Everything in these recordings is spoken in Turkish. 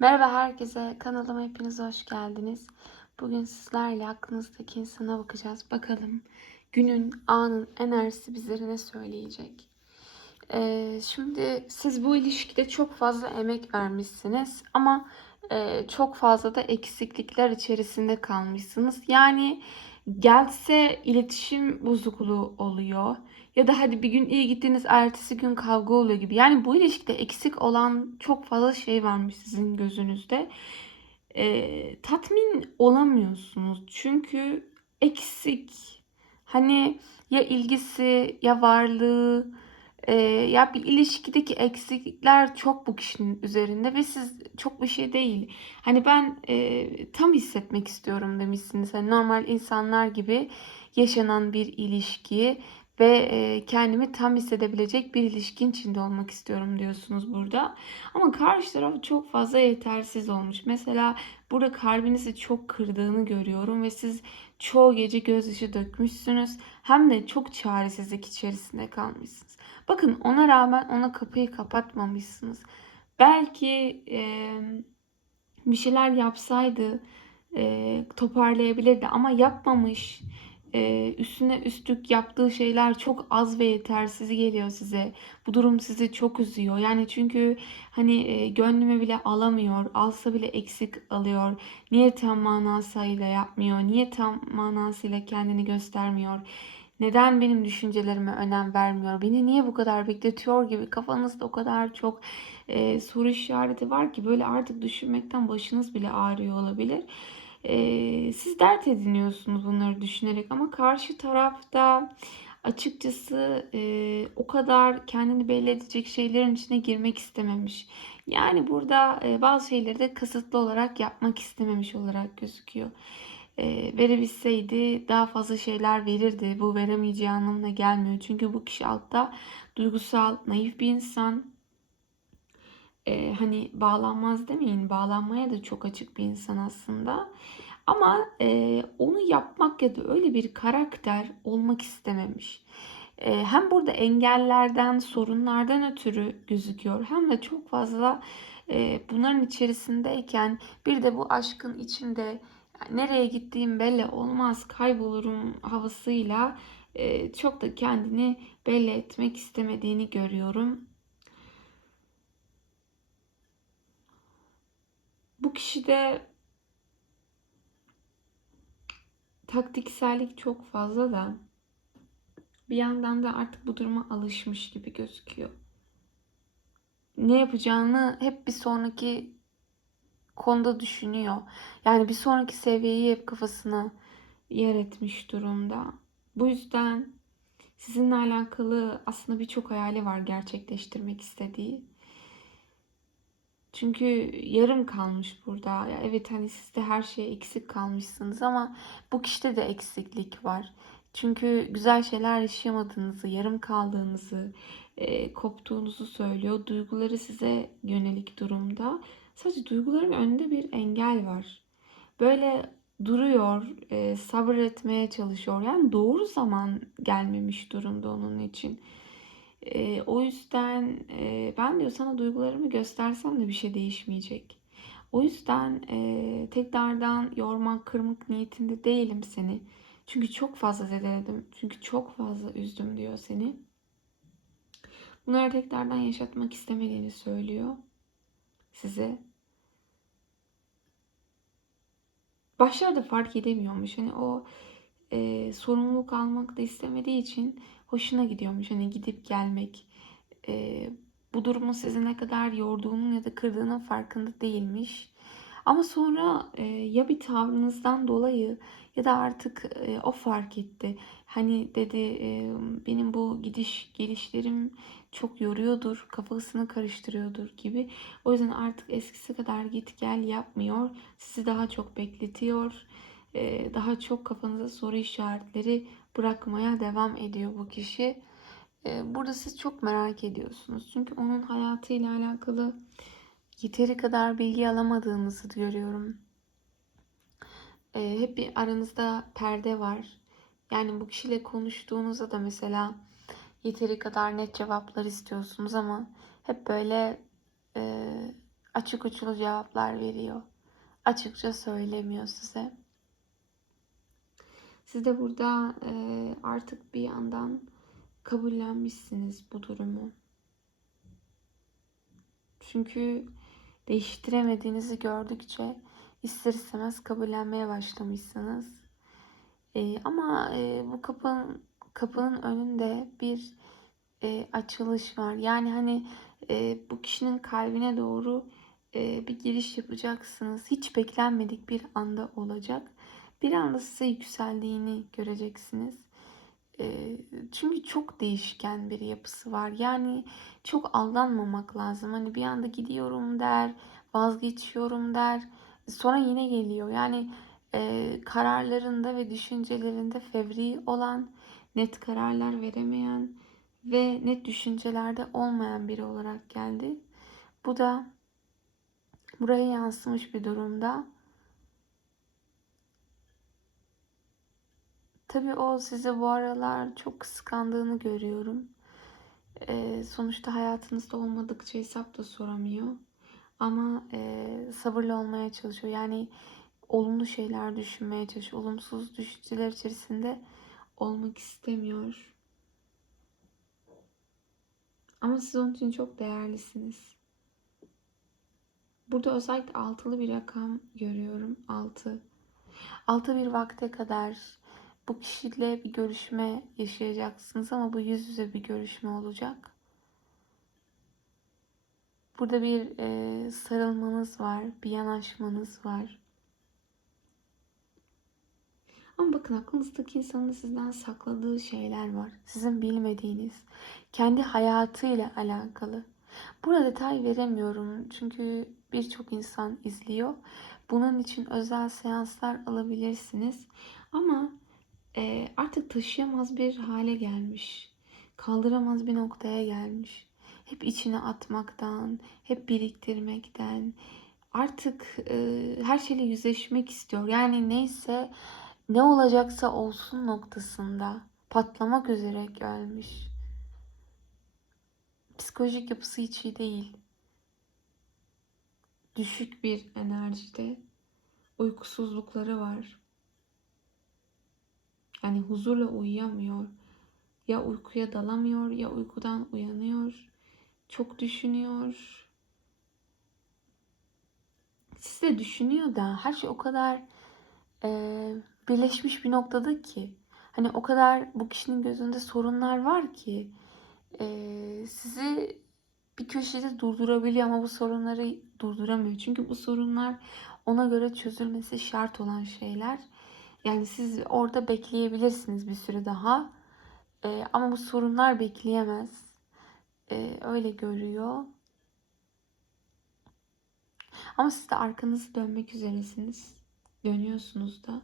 Merhaba herkese, kanalıma hepiniz hoş geldiniz. Bugün sizlerle aklınızdaki insana bakacağız. Bakalım günün, anın enerjisi bizlere ne söyleyecek? Ee, şimdi siz bu ilişkide çok fazla emek vermişsiniz ama çok fazla da eksiklikler içerisinde kalmışsınız. Yani gelse iletişim bozukluğu oluyor. Ya da hadi bir gün iyi gittiniz, ertesi gün kavga oluyor gibi. Yani bu ilişkide eksik olan çok fazla şey varmış sizin gözünüzde. Ee, tatmin olamıyorsunuz. Çünkü eksik. Hani ya ilgisi ya varlığı e, ya bir ilişkideki eksiklikler çok bu kişinin üzerinde ve siz çok bir şey değil. Hani ben e, tam hissetmek istiyorum demişsiniz. Hani normal insanlar gibi yaşanan bir ilişki ve e, kendimi tam hissedebilecek bir ilişkin içinde olmak istiyorum diyorsunuz burada. Ama karşı taraf çok fazla yetersiz olmuş. Mesela burada kalbinizi çok kırdığını görüyorum ve siz çoğu gece gözyaşı dökmüşsünüz. Hem de çok çaresizlik içerisinde kalmışsınız. Bakın ona rağmen ona kapıyı kapatmamışsınız. Belki e, bir şeyler yapsaydı e, toparlayabilirdi ama yapmamış e, üstüne üstlük yaptığı şeyler çok az ve yetersiz geliyor size. Bu durum sizi çok üzüyor. Yani çünkü hani e, gönlüme bile alamıyor. Alsa bile eksik alıyor. Niye tam manasıyla yapmıyor? Niye tam manasıyla kendini göstermiyor? Neden benim düşüncelerime önem vermiyor? Beni niye bu kadar bekletiyor gibi kafanızda o kadar çok e, soru işareti var ki böyle artık düşünmekten başınız bile ağrıyor olabilir. E, siz dert ediniyorsunuz bunları düşünerek ama karşı tarafta açıkçası e, o kadar kendini belli edecek şeylerin içine girmek istememiş. Yani burada e, bazı şeyleri de kasıtlı olarak yapmak istememiş olarak gözüküyor. E, verebilseydi daha fazla şeyler verirdi. Bu veremeyeceği anlamına gelmiyor. Çünkü bu kişi altta duygusal, naif bir insan. E, hani bağlanmaz demeyin. Bağlanmaya da çok açık bir insan aslında. Ama e, onu yapmak ya da öyle bir karakter olmak istememiş. E, hem burada engellerden, sorunlardan ötürü gözüküyor. Hem de çok fazla e, bunların içerisindeyken bir de bu aşkın içinde nereye gittiğim belli olmaz, kaybolurum havasıyla e, çok da kendini belli etmek istemediğini görüyorum. Bu kişide taktiksellik çok fazla da bir yandan da artık bu duruma alışmış gibi gözüküyor. Ne yapacağını hep bir sonraki konuda düşünüyor. Yani bir sonraki seviyeyi hep kafasına yer etmiş durumda. Bu yüzden sizinle alakalı aslında birçok hayali var gerçekleştirmek istediği. Çünkü yarım kalmış burada. Ya evet hani siz de her şeye eksik kalmışsınız ama bu kişide de eksiklik var. Çünkü güzel şeyler yaşayamadığınızı, yarım kaldığınızı, e, koptuğunuzu söylüyor. Duyguları size yönelik durumda. Sadece duyguların önünde bir engel var. Böyle duruyor, e, sabır etmeye çalışıyor. Yani doğru zaman gelmemiş durumda onun için. E, o yüzden e, ben diyor sana duygularımı göstersem de bir şey değişmeyecek. O yüzden e, tekrardan yormak, kırmak niyetinde değilim seni. Çünkü çok fazla zedeledim. Çünkü çok fazla üzdüm diyor seni. Bunları tekrardan yaşatmak istemediğini söylüyor size. Başlarda fark edemiyormuş. Hani o e, sorumluluk almak da istemediği için hoşuna gidiyormuş. Hani gidip gelmek. E, bu durumun sizi ne kadar yorduğunun ya da kırdığının farkında değilmiş. Ama sonra e, ya bir tavrınızdan dolayı ya da artık e, o fark etti. Hani dedi e, benim bu gidiş gelişlerim çok yoruyordur, kafasını karıştırıyordur gibi. O yüzden artık eskisi kadar git gel yapmıyor. Sizi daha çok bekletiyor. E, daha çok kafanıza soru işaretleri bırakmaya devam ediyor bu kişi. E, burada siz çok merak ediyorsunuz. Çünkü onun hayatıyla alakalı yeteri kadar bilgi alamadığınızı görüyorum. E, hep bir aranızda perde var. Yani bu kişiyle konuştuğunuzda da mesela yeteri kadar net cevaplar istiyorsunuz ama hep böyle e, açık uçlu cevaplar veriyor. Açıkça söylemiyor size. Siz de burada e, artık bir yandan kabullenmişsiniz bu durumu. Çünkü değiştiremediğinizi gördükçe ister istemez kabullenmeye başlamışsınız. E, ama e, bu kapının kapının önünde bir e, açılış var. Yani hani e, bu kişinin kalbine doğru e, bir giriş yapacaksınız. Hiç beklenmedik bir anda olacak. Bir anda size yükseldiğini göreceksiniz. Çünkü çok değişken bir yapısı var. Yani çok aldanmamak lazım. Hani bir anda gidiyorum der, vazgeçiyorum der. Sonra yine geliyor. Yani e, kararlarında ve düşüncelerinde fevri olan, net kararlar veremeyen ve net düşüncelerde olmayan biri olarak geldi. Bu da buraya yansımış bir durumda. Tabii o size bu aralar çok kıskandığını görüyorum. Ee, sonuçta hayatınızda olmadıkça hesap da soramıyor. Ama e, sabırlı olmaya çalışıyor. Yani olumlu şeyler düşünmeye çalışıyor. Olumsuz düşünceler içerisinde olmak istemiyor. Ama siz onun için çok değerlisiniz. Burada özellikle altılı bir rakam görüyorum. Altı. Altı bir vakte kadar bu kişiyle bir görüşme yaşayacaksınız ama bu yüz yüze bir görüşme olacak. Burada bir e, sarılmanız var, bir yanaşmanız var. Ama bakın aklınızdaki insanın sizden sakladığı şeyler var. Sizin bilmediğiniz. Kendi hayatıyla alakalı. Burada detay veremiyorum. Çünkü birçok insan izliyor. Bunun için özel seanslar alabilirsiniz. Ama e, artık taşıyamaz bir hale gelmiş. Kaldıramaz bir noktaya gelmiş. Hep içine atmaktan, hep biriktirmekten, artık e, her şeyle yüzleşmek istiyor. Yani neyse ne olacaksa olsun noktasında patlamak üzere gelmiş. Psikolojik yapısı hiç iyi değil. Düşük bir enerjide uykusuzlukları var. Yani huzurla uyuyamıyor. Ya uykuya dalamıyor ya uykudan uyanıyor. Çok düşünüyor. Siz de düşünüyor da her şey o kadar e, birleşmiş bir noktada ki. Hani o kadar bu kişinin gözünde sorunlar var ki e, sizi bir köşede durdurabiliyor ama bu sorunları durduramıyor. Çünkü bu sorunlar ona göre çözülmesi şart olan şeyler. Yani siz orada bekleyebilirsiniz bir süre daha. E, ama bu sorunlar bekleyemez. E, öyle görüyor. Ama siz de arkanızı dönmek üzeresiniz. Dönüyorsunuz da.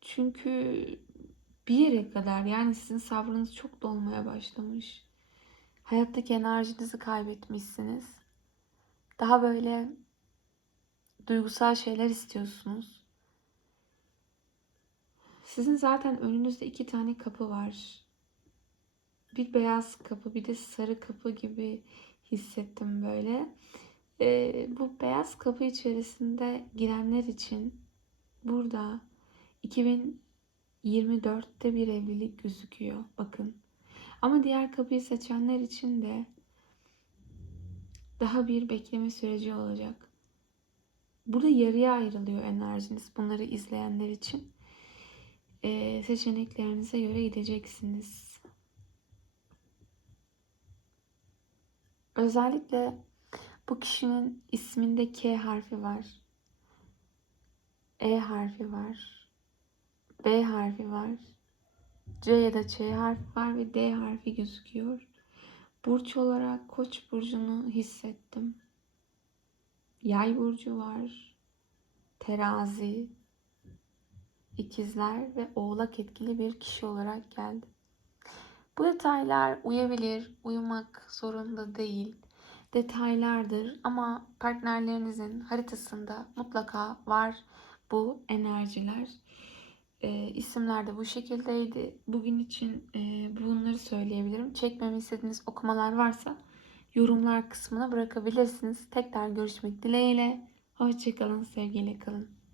Çünkü bir yere kadar yani sizin sabrınız çok dolmaya başlamış. Hayattaki enerjinizi kaybetmişsiniz. Daha böyle duygusal şeyler istiyorsunuz. Sizin zaten önünüzde iki tane kapı var. Bir beyaz kapı bir de sarı kapı gibi hissettim böyle. Ee, bu beyaz kapı içerisinde girenler için burada 2024'te bir evlilik gözüküyor. Bakın. Ama diğer kapıyı seçenler için de daha bir bekleme süreci olacak. Burada yarıya ayrılıyor enerjiniz bunları izleyenler için. Ee, seçeneklerinize göre gideceksiniz. Özellikle bu kişinin isminde K harfi var. E harfi var. B harfi var. C ya da Ç harfi var ve D harfi gözüküyor. Burç olarak Koç burcunu hissettim. Yay burcu var. Terazi, ikizler ve oğlak etkili bir kişi olarak geldi. Bu detaylar uyabilir, uyumak zorunda değil. Detaylardır ama partnerlerinizin haritasında mutlaka var bu enerjiler. E, isimler de bu şekildeydi. Bugün için e, bunları söyleyebilirim. Çekmemi istediğiniz okumalar varsa yorumlar kısmına bırakabilirsiniz. Tekrar görüşmek dileğiyle. Hoşçakalın, sevgiyle kalın.